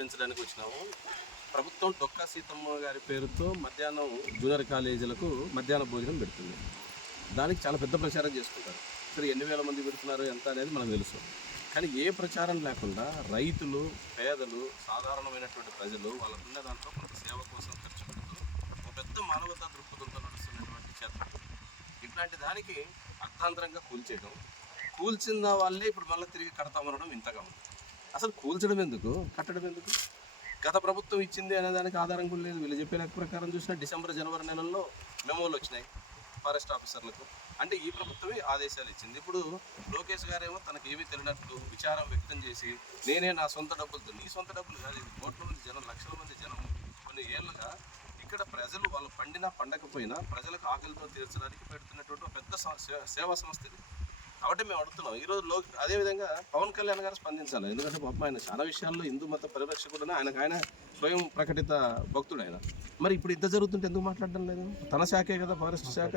పెంచడానికి వచ్చినాము. ప్రభుత్వం డొక్కా సీతమ్మ గారి పేరుతో మధ్యాహ్నం జూనియర్ కాలేజీలకు మధ్యాహ్న భోజనం పెడుతుంది. దానికి చాలా పెద్ద ప్రచారం చేసుకుంటారు. సరే ఎన్ని వేల మంది పెడుతున్నారు? ఎంత అనేది మనకు తెలుసు. కానీ ఏ ప్రచారం లేకుండా రైతులు పేదలు సాధారణమైనటువంటి ప్రజలు వాళ్ళకున్న దాంట్లో కొంత సేవ కోసం ఖర్చు పెడుతూ ఒక పెద్ద మానవతా దృక్పథంతో నడుస్తున్నటువంటి క్షేత్రం. ఇట్లాంటి దానికి అర్థాంతరంగా కూల్చేయడం కూల్చిన వాళ్ళే ఇప్పుడు మళ్ళీ తిరిగి కడతామనడం ఇంతగా ఉంది. అసలు కూల్చడం ఎందుకు? కట్టడం ఎందుకు? గత ప్రభుత్వం ఇచ్చింది అనే దానికి ఆధారం కూడా లేదు. వీళ్ళు చెప్పే లెక్క ప్రకారం చూసినా డిసెంబర్ జనవరి నెలల్లో మెమోలు వచ్చినాయి ఫారెస్ట్ ఆఫీసర్లకు. అంటే ఈ ప్రభుత్వమే ఆదేశాలు ఇచ్చింది. ఇప్పుడు లోకేష్ గారేమో తనకి ఏమీ తెలియనట్లు విచారం వ్యక్తం చేసి నేనే నా సొంత డబ్బులతో నీ సొంత డబ్బులు కాదు ఇది. కోట్ల మంది జనం లక్షల మంది జనం కొన్ని ఏళ్ళుగా ఇక్కడ ప్రజలు వాళ్ళు పండినా పండకపోయినా ప్రజలకు ఆకలితో తీర్చడానికి పెడుతున్నటువంటి పెద్ద సేవా సంస్థ ఇది. కాబట్టి మేము అడుగుతున్నాం. ఈరోజు లో అదేవిధంగా పవన్ కళ్యాణ్ గారు స్పందించాలి. ఎందుకంటే పాపం ఆయన చాలా విషయాల్లో హిందూ మత పరిరక్షకుడు ఆయనకు ఆయన స్వయం ప్రకటిత భక్తుడు ఆయన. మరి ఇప్పుడు ఇంత జరుగుతుంటే ఎందుకు మాట్లాడడం లేదు? తన శాఖే కదా ఫారెస్ట్ శాఖ.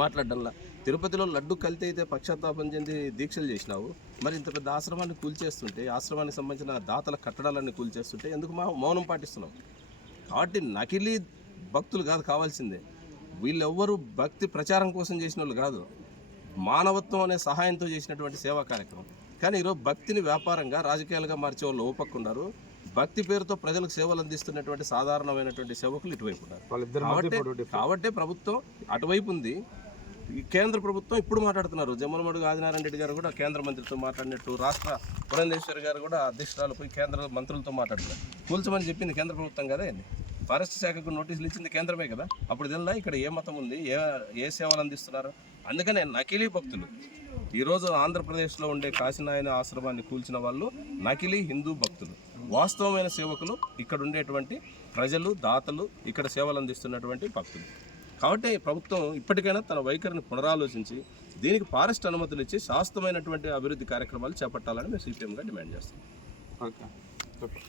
మాట్లాడడంలా. తిరుపతిలో లడ్డు కలితే అయితే పక్షాతాపం చెంది దీక్షలు చేసినావు. మరి ఇంత పెద్ద ఆశ్రమాన్ని కూల్చేస్తుంటే ఆశ్రమానికి సంబంధించిన దాతల కట్టడాలన్నీ కూల్చేస్తుంటే ఎందుకు మా మౌనం పాటిస్తున్నావు? కాబట్టి నకిలీ భక్తులు కాదు కావాల్సిందే. వీళ్ళెవ్వరూ భక్తి ప్రచారం కోసం చేసిన వాళ్ళు కాదు. మానవత్వం అనే సహాయంతో చేసినటువంటి సేవా కార్యక్రమం. కానీ ఈరోజు భక్తిని వ్యాపారంగా రాజకీయాలుగా మార్చే వాళ్ళు ఓపక్కున్నారు భక్తి పేరుతో ప్రజలకు సేవలు అందిస్తున్నటువంటి సాధారణమైనటువంటి సేవకులు ఇటువైపు ఉన్నారు. కాబట్టి ప్రభుత్వం అటువైపు ఉంది. ఈ కేంద్ర ప్రభుత్వం ఇప్పుడు మాట్లాడుతున్నారు. జమ్మలమడుగు ఆదినారాయణ రెడ్డి గారు కూడా కేంద్ర మంత్రితో మాట్లాడినట్టు రాష్ట్ర పురంధేశ్వరి గారు కూడా అధ్యక్షురాలు పోయి కేంద్ర మంత్రులతో మాట్లాడుతున్నారు. కూల్చమని చెప్పింది కేంద్ర ప్రభుత్వం కదా ఫారెస్ట్ శాఖకు నోటీసులు ఇచ్చింది కేంద్రమే కదా? అప్పుడు తెలుదా ఇక్కడ ఏ మతం ఉంది? ఏ ఏ సేవలు అందిస్తున్నారు? అందుకనే నకిలీ భక్తులు. ఈరోజు ఆంధ్రప్రదేశ్లో ఉండే కాశీనాయన ఆశ్రమాన్ని కూల్చిన వాళ్ళు నకిలీ హిందూ భక్తులు. వాస్తవమైన సేవకులు ఇక్కడ ఉండేటువంటి ప్రజలు దాతలు ఇక్కడ సేవలు అందిస్తున్నటువంటి భక్తులు. కాబట్టి ప్రభుత్వం ఇప్పటికైనా తన వైఖరిని పునరాలోచించి దీనికి ఫారెస్ట్ అనుమతులు ఇచ్చి శాశ్వతమైనటువంటి అభివృద్ధి కార్యక్రమాలు చేపట్టాలని మేము సిపిఎంగా డిమాండ్ చేస్తాం ఓకే.